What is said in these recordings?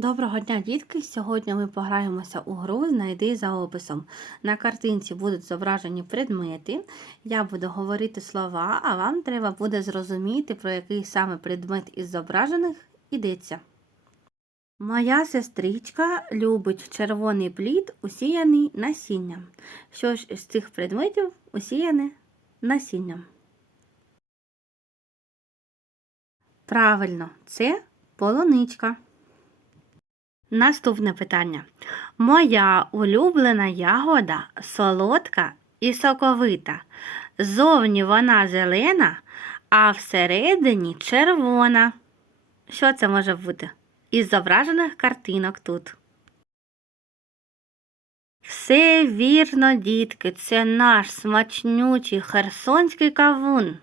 Доброго дня, дітки! Сьогодні ми пограємося у гру Знайди за описом. На картинці будуть зображені предмети. Я буду говорити слова, а вам треба буде зрозуміти, про який саме предмет із зображених йдеться. Моя сестричка любить червоний плід, усіяний насінням. Що ж з цих предметів усіяне насінням? Правильно, це полуничка. Наступне питання. Моя улюблена ягода солодка і соковита. Зовні вона зелена, а всередині червона. Що це може бути? Із зображених картинок тут. Все вірно, дітки, це наш смачнючий херсонський кавун.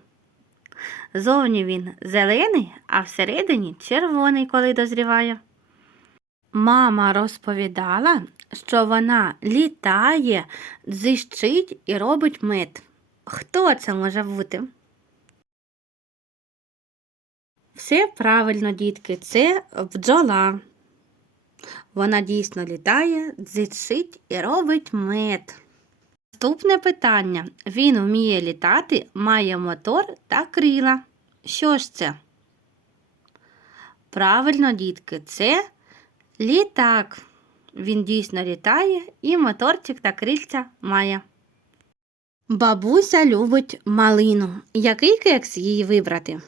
Зовні він зелений, а всередині червоний, коли дозріває. Мама розповідала, що вона літає, дзищить і робить мед. Хто це може бути? Все правильно, дітки, це бджола. Вона дійсно літає, дзищить і робить мед. Наступне питання. Він вміє літати, має мотор та крила. Що ж це? Правильно, дітки, це Літак. Він дійсно літає і моторчик та крильця має. Бабуся любить малину. Який кекс їй вибрати?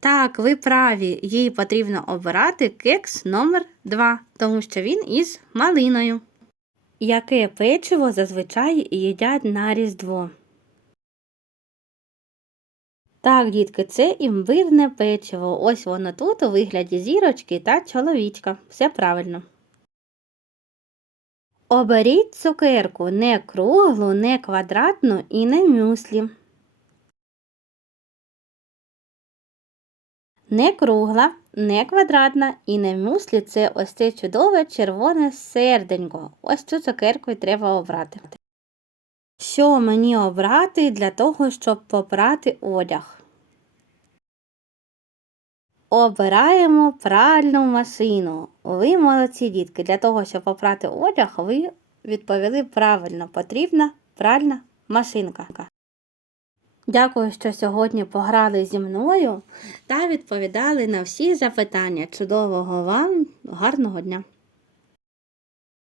Так, ви праві, їй потрібно обирати кекс номер 2 тому що він із малиною. Яке печиво зазвичай їдять на Різдво? Так, дітки, це імбирне печиво. Ось воно тут у вигляді зірочки та чоловічка. Все правильно. Оберіть цукерку не круглу, не квадратну і не мюслі. Не кругла, не квадратна і не мюслі це ось це чудове червоне серденько. Ось цю цукерку й треба обрати. Що мені обрати для того, щоб попрати одяг? Обираємо пральну машину. Ви молодці дітки. Для того, щоб попрати одяг, ви відповіли правильно. Потрібна пральна машинка. Дякую, що сьогодні пограли зі мною та відповідали на всі запитання. Чудового вам, гарного дня!